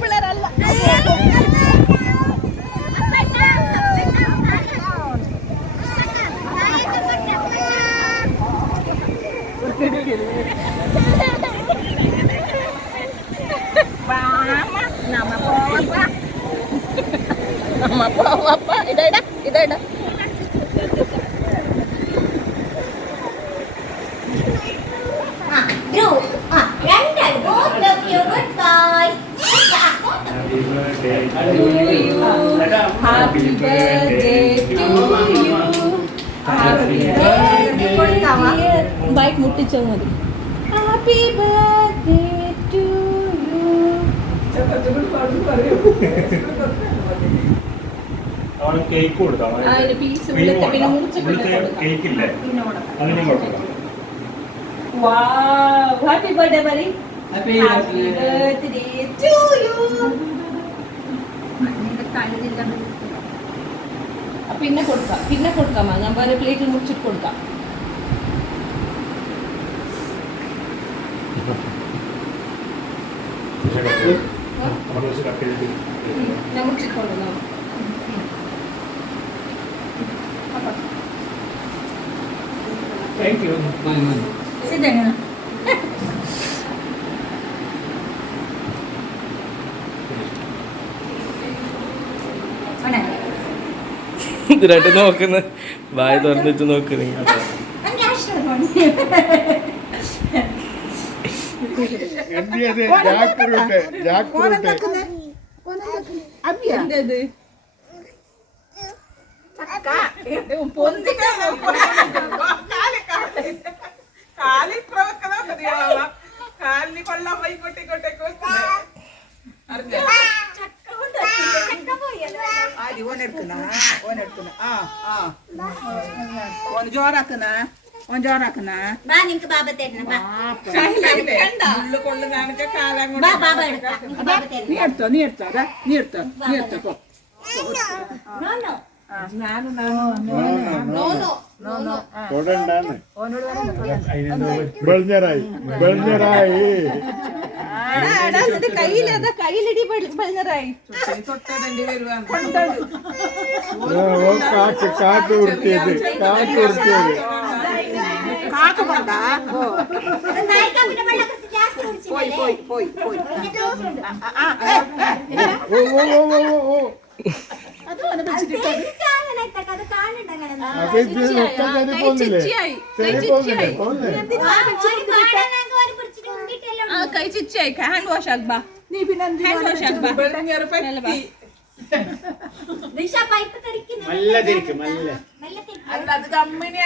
പിള്ളേരല്ല. ഇതാ Happy birthday to you. Happy birthday. Baik muട്ടിച്ചോ മതി. Happy birthday to you. അവന് cake കൊടുത്താ അതിന് പീസ് പിന്നെ മുറിച്ചിട്ട് കേക്ക് ഇല്ലേ അങ്ങനെ കൊടുക്കാം. Wow, happy birthday buddy. Happy birthday to you. പിന്നെ കൊടുക്കാം ഞാൻ വേറെ പ്ലേറ്റിൽ മുറിച്ചിട്ട് കൊടുക്കാം. ഞാൻ മുറിച്ചിട്ട് കൊടുക്കാം. Thank you. ഇതിനായിട്ട് നോക്കുന്ന വായ തുറന്നിട്ട് നോക്കുന്നു. കാലിന് കൊള്ളാൻ വൈകോട്ടേക്കോട്ടേക്ക് നീ എടുത്തോ കയ്യിലടി ബൾഞ്ഞറായി. കൈ ചിച്ചായി ഹാൻഡ് വാഷ് ആക്ബാ. നീ പിന്നെ ഹാൻഡ് വാഷ് ആക്ബാ. അത് കമ്മിനി